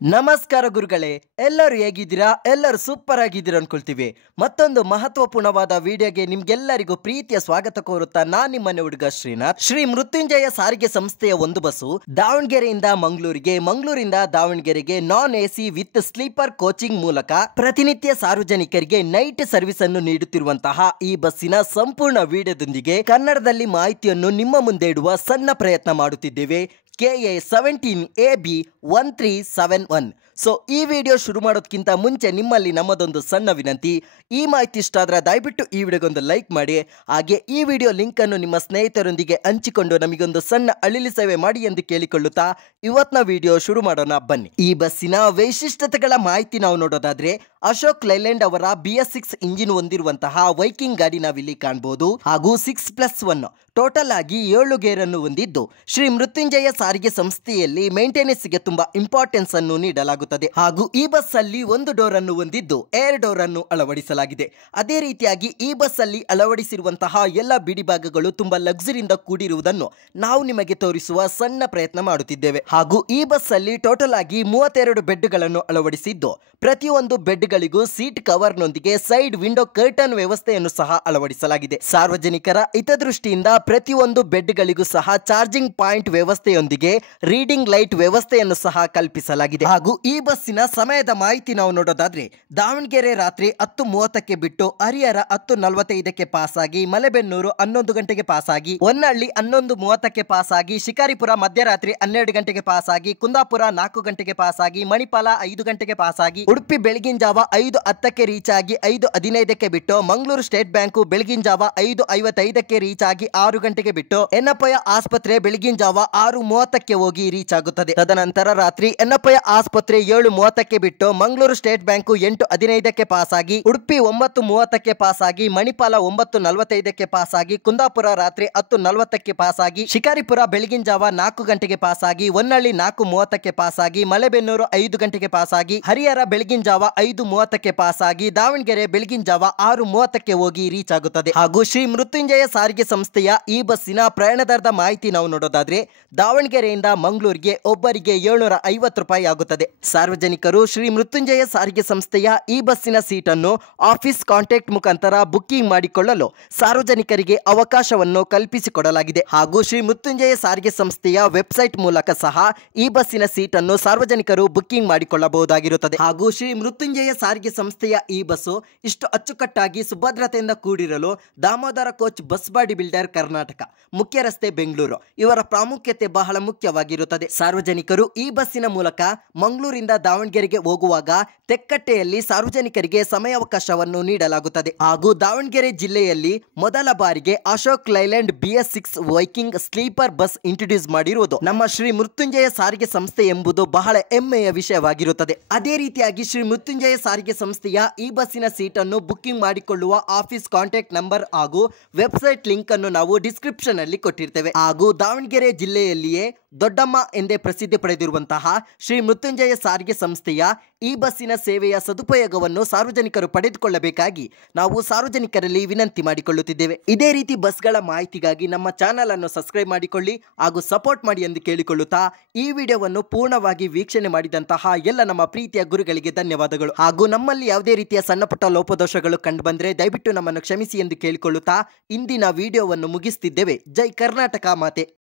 ನಮಸ್ಕಾರ ಗುರುಗಳೇ, ಎಲ್ಲರೂ ಹೇಗಿದ್ದೀರಾ? ಎಲ್ಲರೂ ಸೂಪರ್ ಆಗಿದ್ದೀರಾ ಅನ್ಕೊಳ್ತೀವಿ. ಮತ್ತೊಂದು ಮಹತ್ವಪೂರ್ಣವಾದ ವಿಡಿಯೋಗೆ ನಿಮ್ಗೆಲ್ಲರಿಗೂ ಪ್ರೀತಿಯ ಸ್ವಾಗತ ಕೋರುತ್ತಾ ನಾನು ನಿಮ್ಮನೆ ಹುಡುಗ ಶ್ರೀನಾಥ್. ಶ್ರೀ ಮೃತ್ಯುಂಜಯ ಸಾರಿಗೆ ಸಂಸ್ಥೆಯ ಒಂದು ಬಸ್ಸು ದಾವಣಗೆರೆಯಿಂದ ಮಂಗಳೂರಿಗೆ, ಮಂಗಳೂರಿಂದ ದಾವಣಗೆರೆಗೆ ನಾನ್ ಎಸಿ ವಿತ್ ಸ್ಲೀಪರ್ ಕೋಚಿಂಗ್ ಮೂಲಕ ಪ್ರತಿನಿತ್ಯ ಸಾರ್ವಜನಿಕರಿಗೆ ನೈಟ್ ಸರ್ವಿಸ್ ಅನ್ನು ನೀಡುತ್ತಿರುವಂತಹ ಈ ಬಸ್ಸಿನ ಸಂಪೂರ್ಣ ವಿಡಿಯೋದೊಂದಿಗೆ ಕನ್ನಡದಲ್ಲಿ ಮಾಹಿತಿಯನ್ನು ನಿಮ್ಮ ಮುಂದೆ ಇಡುವ ಸಣ್ಣ ಪ್ರಯತ್ನ ಮಾಡುತ್ತಿದ್ದೇವೆ. KA17AB 1371. ಸೊ ಈ ವಿಡಿಯೋ ಶುರು ಮಾಡೋದಕ್ಕಿಂತ ಮುಂಚೆ ನಿಮ್ಮಲ್ಲಿ ನಮ್ಮದೊಂದು ಸಣ್ಣ ವಿನಂತಿ. ಈ ಮಾಹಿತಿ ಇಷ್ಟ ಆದರೆ ದಯವಿಟ್ಟು ಈ ವಿಡಿಯೋಗೊಂದು ಲೈಕ್ ಮಾಡಿ, ಹಾಗೆ ಈ ವಿಡಿಯೋ ಲಿಂಕ್ ಅನ್ನು ನಿಮ್ಮ ಸ್ನೇಹಿತರೊಂದಿಗೆ ಹಂಚಿಕೊಂಡು ನಮಗೊಂದು ಸಣ್ಣ ಅಳಿಲು ಸೇವೆ ಮಾಡಿ ಎಂದು ಕೇಳಿಕೊಳ್ಳುತ್ತಾ ಇವತ್ತಿನ ವಿಡಿಯೋ ಶುರು ಮಾಡೋಣ ಬನ್ನಿ. ಈ ಬಸ್ಸಿನ ವೈಶಿಷ್ಟ್ಯತೆಗಳ ಮಾಹಿತಿ ನಾವು ನೋಡೋದಾದ್ರೆ, ಅಶೋಕ್ ಲೈಲ್ಯಾಂಡ್ ಅವರ BS6 ಇಂಜಿನ್ ಹೊಂದಿರುವಂತಹ ವೈಕಿಂಗ್ ಗಾಡಿ ನಾವಿಲ್ಲಿ ಕಾಣಬಹುದು. ಹಾಗೂ 6+1 ಟೋಟಲ್ ಆಗಿ 7 ಗೇರ್ ಅನ್ನು ಹೊಂದಿದ್ದು, ಶ್ರೀ ಮೃತ್ಯುಂಜಯ ಸಾರಿಗೆ ಸಂಸ್ಥೆಯಲ್ಲಿ ಮೇಂಟೆನೆನ್ಸ್ ಗೆ ತುಂಬಾ ಇಂಪಾರ್ಟೆನ್ಸ್ ಅನ್ನು ನೀಡಲಾಗುತ್ತದೆ. ಹಾಗೂ ಈ ಬಸ್ ಅಲ್ಲಿ ಒಂದು ಡೋರ್ ಅನ್ನು ಹೊಂದಿದ್ದು ಏರ್ ಡೋರ್ ಅನ್ನು ಅಳವಡಿಸಲಾಗಿದೆ. ಅದೇ ರೀತಿಯಾಗಿ ಈ ಬಸ್ ಅಲ್ಲಿ ಅಳವಡಿಸಿರುವಂತಹ ಎಲ್ಲ ಬಿಡಿ ಭಾಗಗಳು ತುಂಬಾ ಲಕ್ಸುರಿಯಿಂದ ಕೂಡಿರುವುದನ್ನು ನಾವು ನಿಮಗೆ ತೋರಿಸುವ ಸಣ್ಣ ಪ್ರಯತ್ನ ಮಾಡುತ್ತಿದ್ದೇವೆ. ಹಾಗೂ ಈ ಬಸ್ ಅಲ್ಲಿ ಟೋಟಲ್ ಆಗಿ 32 ಬೆಡ್ಗಳನ್ನು ಅಳವಡಿಸಿದ್ದು, ಪ್ರತಿಯೊಂದು ಬೆಡ್ಗಳಿಗೂ ಸೀಟ್ ಕವರ್ ನೊಂದಿಗೆ ಸೈಡ್ ವಿಂಡೋ ಕರ್ಟನ್ ವ್ಯವಸ್ಥೆಯನ್ನು ಸಹ ಅಳವಡಿಸಲಾಗಿದೆ. ಸಾರ್ವಜನಿಕರ ಹಿತದೃಷ್ಟಿಯಿಂದ ಪ್ರತಿಯೊಂದು ಬೆಡ್ಗಳಿಗೂ ಸಹ ಚಾರ್ಜಿಂಗ್ ಪಾಯಿಂಟ್ ವ್ಯವಸ್ಥೆಯೊಂದಿಗೆ ರೀಡಿಂಗ್ ಲೈಟ್ ವ್ಯವಸ್ಥೆಯನ್ನು ಸಹ ಕಲ್ಪಿಸಲಾಗಿದೆ. ಹಾಗೂ ಈ ಬಸ್ಸಿನ ಸಮಯದ ಮಾಹಿತಿ ನಾವು ನೋಡೋದಾದ್ರೆ, ದಾವಣಗೆರೆ ರಾತ್ರಿ 10:30ಕ್ಕೆ ಬಿಟ್ಟು ಹರಿಹರ 10:45ಕ್ಕೆ ಪಾಸ್ ಆಗಿ, ಮಲೆಬೆನ್ನೂರು 11 ಗಂಟೆಗೆ ಪಾಸ್ ಆಗಿ, ಹೊನ್ನಳ್ಳಿ 11:30ಕ್ಕೆ ಪಾಸ್ ಆಗಿ, ಶಿಕಾರಿಪುರ ಮಧ್ಯರಾತ್ರಿ 12 ಗಂಟೆಗೆ ಪಾಸ್ ಆಗಿ, ಕುಂದಾಪುರ 4 ಗಂಟೆಗೆ ಪಾಸ್ ಆಗಿ, ಮಣಿಪಾಲ 5 ಗಂಟೆಗೆ ಪಾಸ್ ಆಗಿ, ಉಡುಪಿ ಬೆಳಗಿನ ಜಾವ 5:10ಕ್ಕೆ ರೀಚ್ ಆಗಿ 5:15ಕ್ಕೆ ಬಿಟ್ಟು, ಮಂಗಳೂರು ಸ್ಟೇಟ್ ಬ್ಯಾಂಕು ಬೆಳಗಿನ ಜಾವ 5:55ಕ್ಕೆ ರೀಚ್ ಆಗಿ 6 ಗಂಟೆಗೆ ಬಿಟ್ಟು, ಎನ್ನಪ್ಪಯ್ಯ ಆಸ್ಪತ್ರೆ ಬೆಳಗಿನ ಜಾವ 6:30ಕ್ಕೆ ಹೋಗಿ ರೀಚ್ ಆಗುತ್ತದೆ. ತದನಂತರ ರಾತ್ರಿ ಎನ್ನಪ್ಪಯ್ಯ ಆಸ್ಪತ್ರೆ 7:30ಕ್ಕೆ ಬಿಟ್ಟು, ಮಂಗಳೂರು ಸ್ಟೇಟ್ ಬ್ಯಾಂಕು 8:15ಕ್ಕೆ ಪಾಸ್ ಆಗಿ, ಉಡುಪಿ 9:30ಕ್ಕೆ ಪಾಸ್ ಆಗಿ, ಮಣಿಪಾಲ 9:45ಕ್ಕೆ ಪಾಸ್ ಆಗಿ, ಕುಂದಾಪುರ ರಾತ್ರಿ 10:40ಕ್ಕೆ ಪಾಸ್ ಆಗಿ, ಶಿಕಾರಿಪುರ ಬೆಳಗಿನ ಜಾವ 4 ಗಂಟೆಗೆ ಪಾಸ್ ಆಗಿ, ಹೊನ್ನಳ್ಳಿ 4:30ಕ್ಕೆ ಪಾಸ್ ಆಗಿ, ಮಲೆಬೆನ್ನೂರು 5 ಗಂಟೆಗೆ ಪಾಸ್ ಆಗಿ, ಹರಿಹರ ಬೆಳಗಿನ ಜಾವ 5:30ಕ್ಕೆ ಪಾಸ್ ಆಗಿ, ದಾವಣಗೆರೆ ಬೆಳಗಿನ ಜಾವ 6:30ಕ್ಕೆ ಹೋಗಿ ರೀಚ್ ಆಗುತ್ತದೆ. ಹಾಗೂ ಶ್ರೀ ಮೃತ್ಯುಂಜಯ ಸಾರಿಗೆ ಸಂಸ್ಥೆಯ ಈ ಬಸ್ಸಿನ ಪ್ರಯಾಣ ದರದ ಮಾಹಿತಿ ನಾವು ನೋಡೋದಾದ್ರೆ, ದಾವಣಗೆರೆಯಿಂದ ಮಂಗಳೂರಿಗೆ ಒಬ್ಬರಿಗೆ 750 ರೂಪಾಯಿ ಆಗುತ್ತದೆ. ಸಾರ್ವಜನಿಕರು ಶ್ರೀ ಮೃತ್ಯುಂಜಯ ಸಾರಿಗೆ ಸಂಸ್ಥೆಯ ಈ ಬಸ್ಸಿನ ಸೀಟ್ ಅನ್ನು ಆಫೀಸ್ ಕಾಂಟ್ಯಾಕ್ಟ್ ಮುಖಾಂತರ ಬುಕ್ಕಿಂಗ್ ಮಾಡಿಕೊಳ್ಳಲು ಸಾರ್ವಜನಿಕರಿಗೆ ಅವಕಾಶವನ್ನು ಕಲ್ಪಿಸಿಕೊಡಲಾಗಿದೆ. ಹಾಗೂ ಶ್ರೀ ಮೃತ್ಯುಂಜಯ ಸಾರಿಗೆ ಸಂಸ್ಥೆಯ ವೆಬ್ಸೈಟ್ ಮೂಲಕ ಸಹ ಈ ಬಸ್ಸಿನ ಸೀಟ್ ಅನ್ನು ಸಾರ್ವಜನಿಕರು ಬುಕ್ಕಿಂಗ್ ಮಾಡಿಕೊಳ್ಳಬಹುದಾಗಿರುತ್ತದೆ. ಹಾಗೂ ಶ್ರೀ ಮೃತ್ಯುಂಜಯ ಸಾರಿಗೆ ಸಂಸ್ಥೆಯ ಈ ಬಸ್ಸು ಇಷ್ಟು ಅಚ್ಚುಕಟ್ಟಾಗಿ ಸುಭದ್ರತೆಯಿಂದ ಕೂಡಿರಲು Damodara coach bus body builder Karnataka, ಮುಖ್ಯ ರಸ್ತೆ ಬೆಂಗಳೂರು ಇವರ ಪ್ರಾಮುಖ್ಯತೆ ಬಹಳ ಮುಖ್ಯವಾಗಿರುತ್ತದೆ. ಸಾರ್ವಜನಿಕರು ಈ ಬಸ್ಸಿನ ಮೂಲಕ ಮಂಗಳೂರಿಂದ ದಾವಣಗೆರೆಗೆ ಹೋಗುವಾಗ ತೆಕ್ಕಟ್ಟೆಯಲ್ಲಿ ಸಾರ್ವಜನಿಕರಿಗೆ ಸಮಯಾವಕಾಶವನ್ನು ನೀಡಲಾಗುತ್ತದೆ. ಹಾಗೂ ದಾವಣಗೆರೆ ಜಿಲ್ಲೆಯಲ್ಲಿ ಮೊದಲ ಬಾರಿಗೆ Ashok Leyland BS6 Viking sleeper bus introduce ಮಾಡಿರುವುದು ನಮ್ಮ ಶ್ರೀ ಮೃತ್ಯುಂಜಯ ಸಾರಿಗೆ ಸಂಸ್ಥೆ ಎಂಬುದು ಬಹಳ ಹೆಮ್ಮೆಯ ವಿಷಯವಾಗಿರುತ್ತದೆ. ಅದೇ ರೀತಿಯಾಗಿ ಶ್ರೀ ಮೃತ್ಯುಂಜಯ ಸಾರಿಗೆ ಸಂಸ್ಥೆಯ ಈ ಬಸ್ಸಿನ ಸೀಟ್ ಅನ್ನು ಬುಕ್ಕಿಂಗ್ ಮಾಡಿಕೊಳ್ಳುವ ಆಫೀಸ್ ಕಾಂಟ್ಯಾಕ್ಟ್ ನಂಬರ್ ಹಾಗೂ ವೆಬ್ಸೈಟ್ ಲಿಂಕ್ ಅನ್ನು ನಾವು ಡಿಸ್ಕ್ರಿಪ್ಷನ್ ಅಲ್ಲಿ ಕೊಟ್ಟಿರ್ತೇವೆ. ಹಾಗೂ ದಾವಣಗೆರೆ ಜಿಲ್ಲೆಯಲ್ಲಿಯೇ ದೊಡ್ಡಮ್ಮ ಎಂದೇ ಪ್ರಸಿದ್ಧಿ ಪಡೆದಿರುವಂತಹ ಶ್ರೀ ಮೃತ್ಯುಂಜಯ ಸಾರಿಗೆ ಸಂಸ್ಥೆಯ ಈ ಬಸ್ಸಿನ ಸೇವೆಯ ಸದುಪಯೋಗವನ್ನು ಸಾರ್ವಜನಿಕರು ಪಡೆದುಕೊಳ್ಳಬೇಕಾಗಿ ನಾವು ಸಾರ್ವಜನಿಕರಲ್ಲಿ ವಿನಂತಿ ಮಾಡಿಕೊಳ್ಳುತ್ತಿದ್ದೇವೆ. ಇದೇ ರೀತಿ ಬಸ್ಗಳ ಮಾಹಿತಿಗಾಗಿ ನಮ್ಮ ಚಾನೆಲ್ ಅನ್ನು ಸಬ್ಸ್ಕ್ರೈಬ್ ಮಾಡಿಕೊಳ್ಳಿ ಹಾಗೂ ಸಪೋರ್ಟ್ ಮಾಡಿ ಎಂದು ಕೇಳಿಕೊಳ್ಳುತ್ತಾ ಈ ವಿಡಿಯೋವನ್ನು ಪೂರ್ಣವಾಗಿ ವೀಕ್ಷಣೆ ಮಾಡಿದಂತಹ ಎಲ್ಲ ನಮ್ಮ ಪ್ರೀತಿಯ ಗುರುಗಳಿಗೆ ಧನ್ಯವಾದಗಳು. ಹಾಗೂ ನಮ್ಮಲ್ಲಿ ಯಾವುದೇ ರೀತಿಯ ಸಣ್ಣ ಪುಟ್ಟ ಲೋಪದೋಷಗಳು ಕಂಡು ಬಂದರೆ ದಯವಿಟ್ಟು ನಮ್ಮನ್ನು ಕ್ಷಮಿಸಿ ಎಂದು ಕೇಳಿಕೊಳ್ಳುತ್ತಾ ಇಂದಿನ ವಿಡಿಯೋವನ್ನು ಮುಗಿಸುತ್ತಿದ್ದೇವೆ. ಜೈ ಕರ್ನಾಟಕ ಮಾತೆ.